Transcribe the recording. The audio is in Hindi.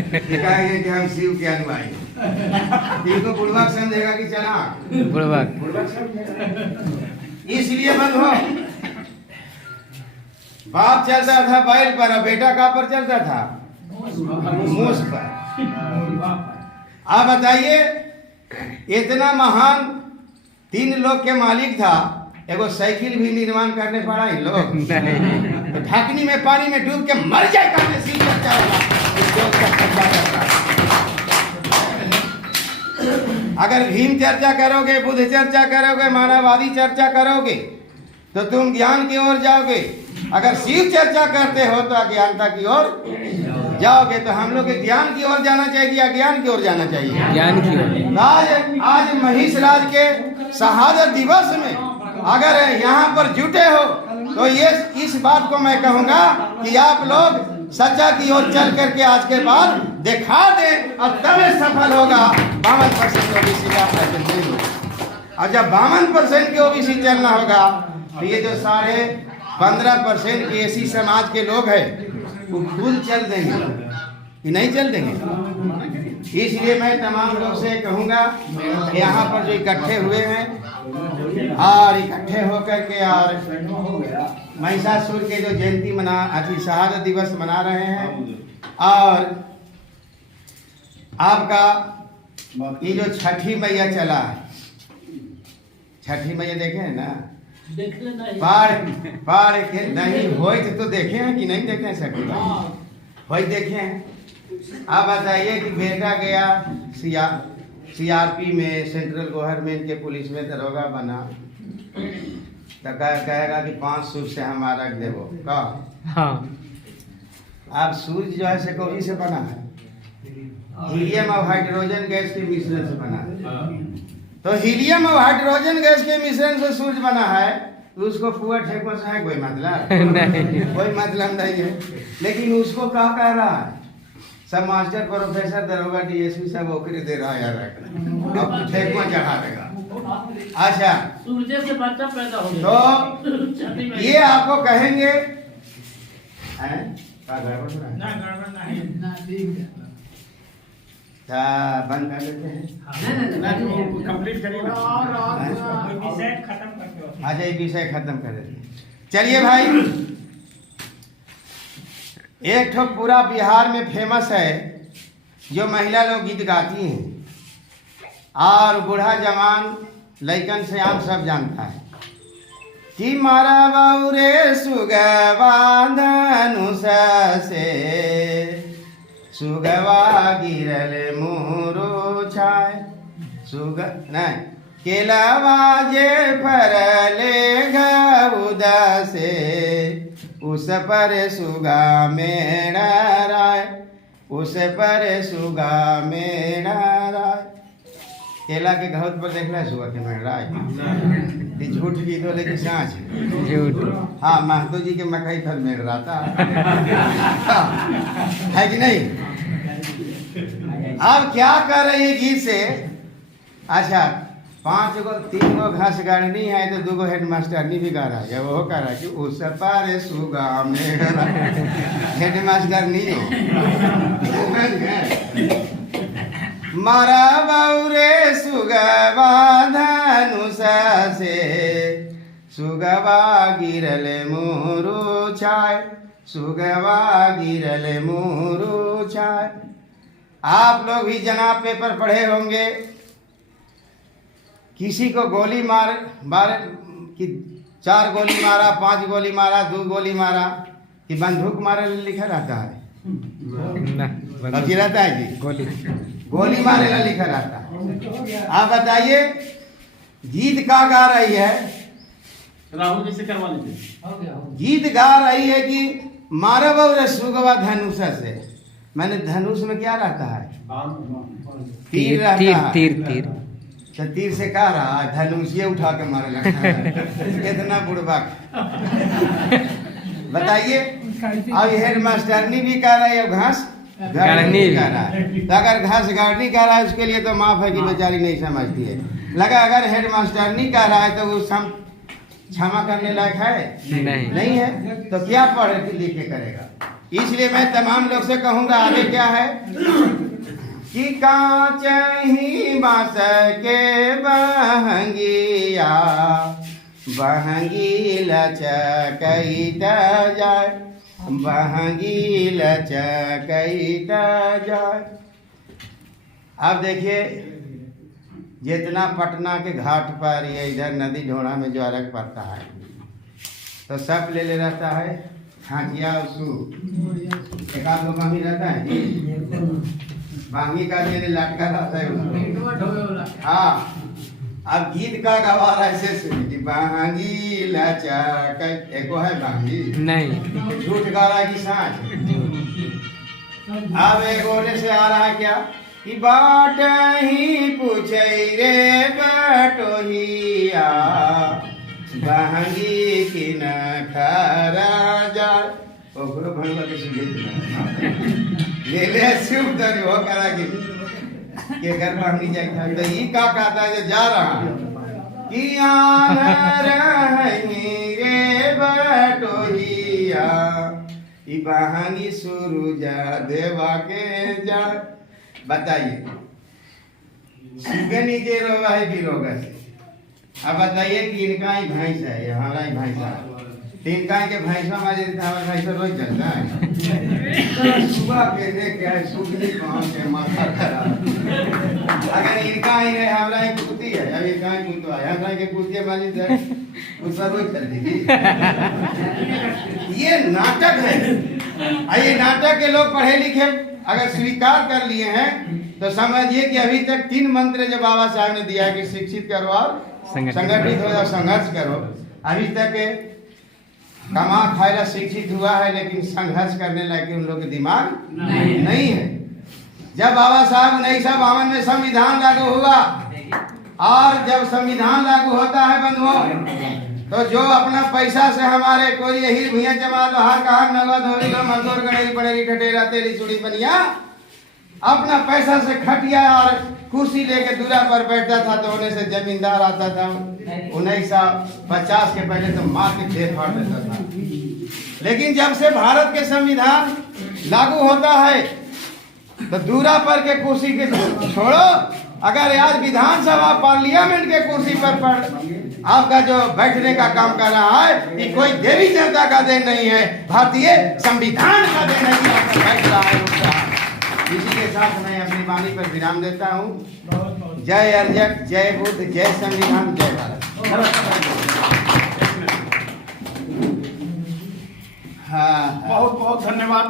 कहेंगे कि हम शिव के अनुयायी हैं। इनको बुड़बक समझेगा कि चला बुड़बक समझेगा। इसलिए बंद हो। बाप चलता था बैल पर और बेटा कहाँ पर चलता था? मूस पर। आप बताइए, इतना महान 3 लोग के मालिक था, एगो साइकिल भी निर्माण करने पड़ा इन लोग। तो ढकनी में पानी में डूब के मर जाए करने शिव चर्चा होगा। अगर भीम चर्चा करोगे, बुद्ध चर्चा करोगे, मानववादी चर्चा करोगे तो तुम ज्ञान की ओर जाओगे। अगर शिव चर्चा करते हो तो अज्ञानता की ओर जाओगे। तो हम लोग ज्ञान की ओर जाना चाहिए या ज्ञान की ओर जाना चाहिए? ज्ञान की ओर। आज महिष राज के शहादत दिवस में अगर यहाँ पर जुटे हो तो ये इस बात को मैं कहूँगा कि आप लोग सच्चा की ओर चल करके आज के बाद दिखा दे और तब सफल होगा 52% ओबीसी का पैकेज। और जब 52% के ओबीसी चलना होगा तो ये जो सारे 15% के एसी समाज के लोग हैं वो खुद चल देंगे कि नहीं चल देंगे। इसलिए मैं तमाम लोग से कहूँगा यहाँ पर जो इकट्ठे हुए हैं और इकट्ठे होकर के और महिषासुर के जो जयंती शहादत दिवस मना रहे हैं, और आपका ये जो छठी मैया चला है, छठी मैया देखे हैं ना? पार के नहीं हो तो देखे हैं कि नहीं देखे हैं? छठी हो देखे हैं। आप बताइए कि बेटा गया सीआरपी में, सेंट्रल गवर्नमेंट के पुलिस में दरोगा बना, तो कहेगा कि 5 सूर्य से हमारा देवो का। हाँ। आप सूर्य जो है से कौन से बना है? हीलियम और हाइड्रोजन गैस के मिश्रण से बना है। तो हीलियम और हाइड्रोजन गैस के मिश्रण से सूर्य बना है, तो उसको फुआ ठेकुआ से है कोई मतलब नहीं, कोई मतलब नहीं है। लेकिन उसको क्या कह रहा है? सब मास्टर, प्रोफेसर, दरोगा, डीएसपी सब ओकरे दे रहा है यार, अब ठेकुआ चढ़ा देगा। अच्छा, सूर्य से बच्चा पैदा हो गया तो ये आपको कहेंगे बंद कर लेते हैं। अच्छा, ये विषय खत्म कर देते हैं। चलिए भाई, एक ठो पूरा बिहार में फेमस है जो महिला लोग गीत गाती हैं और बूढ़ा जवान लइकन से आम सब जानता है कि मारा बौरे सुगवा धनुष से सुगवा गिरल मुरो छाय सुग नहीं केलवा जे फरले गउदा से उस पर सुगा मेरा राय, उस पर सुगा मेरा राय। केला के घाव पर देखला सुगा के मेरा राय। झूठ की तो लेकिन सांच झूठ। हाँ, महतो जी के मकई फल मेड़ रहा था है कि नहीं? अब क्या कर रही है गीत से? अच्छा, 3 गो घास गाड़नी है तो 2 गो हेडमास्टरनी भी गा रहा है। वो कह रहा है कि उस पार सुगा मेरा हेडमास्टरनी मारा बौरे सुगवा धनुष से सुगवा गिरल मुरु छाय, सुगवा गिरल मुरु छाय। आप लोग भी जनाब पेपर पढ़े होंगे, किसी को गोली मार कि 4 गोली मारा, 5 गोली मारा, 2 गोली मारा, कि बंदूक मारे लिखा रहता है? रहता है जी, गोली मारे ला लिखा रहता है। आप बताइए गीत का गा रही है? राहुल जी से करवा लीजिए। गीत गा रही है कि मारा बौरे सुगवा धनुष से। मैंने धनुष में क्या रहता है? तीर रहता है। तीर तीर से कह रहा है धनुषिए उठा के मारे लगता है। कितना बुड़बक। बताइए, अब हेडमास्टरनी भी कह रहा है, अब घास गाड़नी कह रहा है। तो अगर घास गाड़नी कह रहा है उसके लिए तो माफ है कि बेचारी नहीं समझती है। लगा अगर हेडमास्टरनी कह रहा है तो वो क्षमा करने लायक है? नहीं है। तो क्या पढ़ लिख के करेगा? इसलिए मैं तमाम लोग से कहूंगा आगे क्या है कि कांच ही बांस के बहंगिया बहंगी लचकैत जाए बहंगी लचकैत जाए। अब देखिए जितना पटना के घाट पर या इधर नदी ढोड़ा में जो अर्घ पड़ता है तो सब ले रहता है हाथिया और सूप एक आध लोग ही रहता है बांगी का मेरे लटका रहता है उसको। हाँ अब गीत का गवार ऐसे सुनी बांगी लचक एको है बांगी नहीं झूठ गा रहा है कि साँझ। अब एक ओरे से आ रहा है क्या कि बाट ही पूछे रे बटोहिया बहंगी की न खरा जा ओकरो भंगवा के सुगीत ले ले शिव दरी हो करा के घर बहंगी जाए था तो ई का कहता है जा रहा कि आन रही रे बटोहिया ई बहंगी सुरुजा देवा के जा। बताइए सुगनी के रोग है भी रोग से। अब बताइए कि इनका ही भैंस है हमारा ही भैंसा है इनका के भैंसा मारे हमारा भैंसा रोज चलता है सुबह के देख के सुगनी पहुंच के माथा खराब। अगर इनका ही है हमारा ही कुत्ती है अब इनका ही कुत्ता है हमारा के कुत्ते मानी है उसका रोज चलती। ये नाटक है। ये नाटक के लोग पढ़े लिखे अगर स्वीकार कर लिए हैं तो समझिए कि अभी तक 3 मंत्र जो बाबा साहब ने दिया कि शिक्षित करो और संगठित हो जाओ संघर्ष करो। अभी तक कमा खाएला शिक्षित हुआ है लेकिन संघर्ष करने लायक उन लोग के दिमाग नहीं है। जब बाबा साहब 1952 में संविधान लागू हुआ और जब संविधान लागू होता है बंधुओं तो जो अपना पैसा से हमारे कोई यही भैया जमा लोहार कहा नगद होली लो मजदूर गणेरी पड़ेरी ठटेरा तेरी चूड़ी बनिया अपना पैसा से खटिया और कुर्सी लेके दूरा पर बैठता था तो उन्हें से जमींदार आता था 1950 के पहले तो मार के देह फाड़ देता था। लेकिन जब से भारत के संविधान लागू होता है तो दूरा पर के कुर्सी के छोड़ो अगर आज विधानसभा पार्लियामेंट के कुर्सी पर आपका जो बैठने का काम कर रहा है ये कोई देवी देवता का देन नहीं है भारतीय संविधान का देन है कि आपका बैठ रहा है। इसी के साथ मैं अपनी वाणी पर विराम देता हूँ। जय अर्जक जय बुद्ध जय संविधान जय भारत। बहुत बहुत धन्यवाद।